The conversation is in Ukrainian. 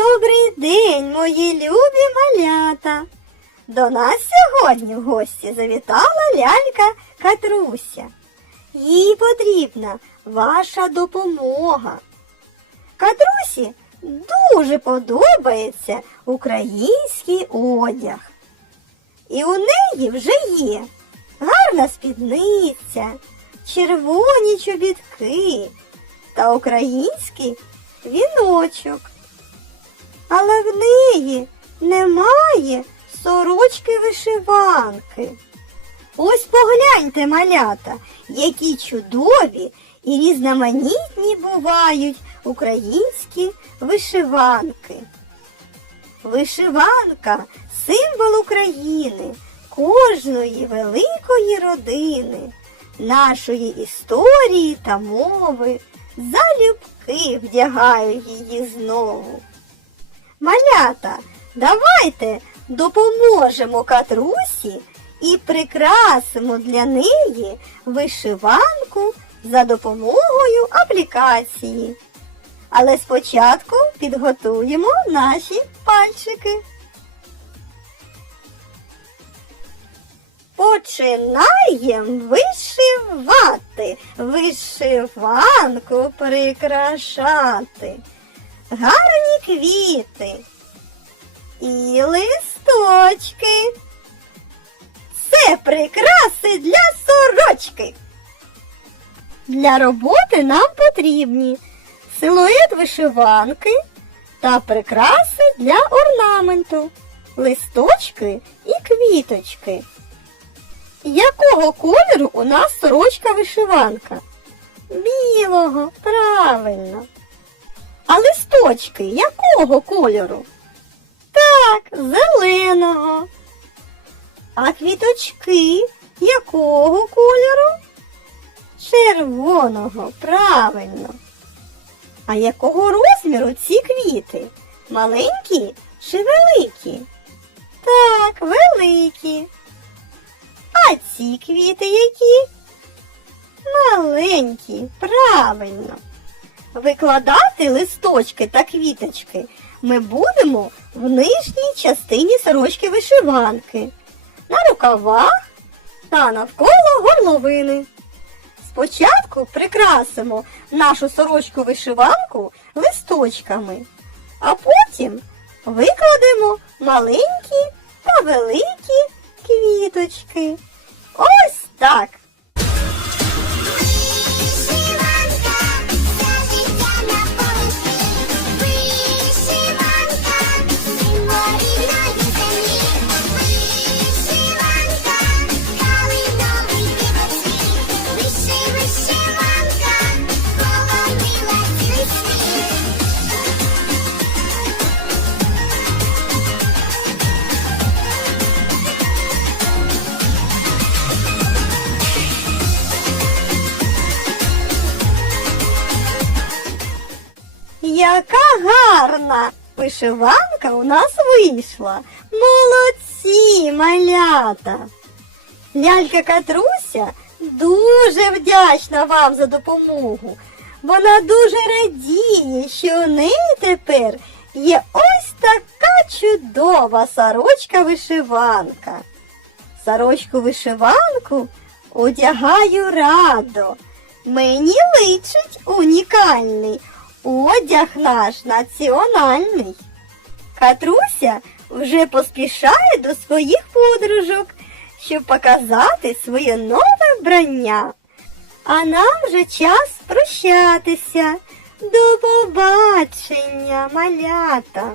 Добрий день, мої любі малята. До нас сьогодні в гості завітала лялька Катруся. Їй потрібна ваша допомога. Катрусі дуже подобається український одяг. І у неї вже є гарна спідниця, червоні чобітки та український віночок. Але в неї немає сорочки вишиванки. Ось погляньте, малята, які чудові і різноманітні бувають українські вишиванки. Вишиванка символ України, кожної великої родини, нашої історії та мови, залюбки вдягаю її знову. Малята, давайте допоможемо катрусі і прикрасимо для неї вишиванку за допомогою аплікації. Але спочатку підготуємо наші пальчики. Починаємо вишивати, вишиванку прикрашати. Гарні квіти і листочки. Це прикраси для сорочки. Для роботи нам потрібні силует вишиванки та прикраси для орнаменту, листочки і квіточки. Якого кольору у нас сорочка вишиванка? Білого, правильно. А листочки якого кольору? Так, зеленого. А квіточки якого кольору? Червоного, правильно. А якого розміру ці квіти? Маленькі чи великі? Так, великі. А ці квіти які? Маленькі, правильно. Викладати листочки та квіточки ми будемо в нижній частині сорочки вишиванки, на рукавах та навколо горловини. Спочатку прикрасимо нашу сорочку вишиванку листочками, а потім викладемо маленькі та великі квіточки. Ось так. Яка гарна вишиванка у нас вийшла. Молодці, малята. Лялька Катруся дуже вдячна вам за допомогу. Вона дуже радіє, що у неї тепер є ось така чудова сорочка вишиванка. Сорочку вишиванку одягаю радо. Мені личить унікальний одяг наш національний. Катруся вже поспішає до своїх подружок, щоб показати своє нове вбрання. А нам вже час прощатися. До побачення, малята!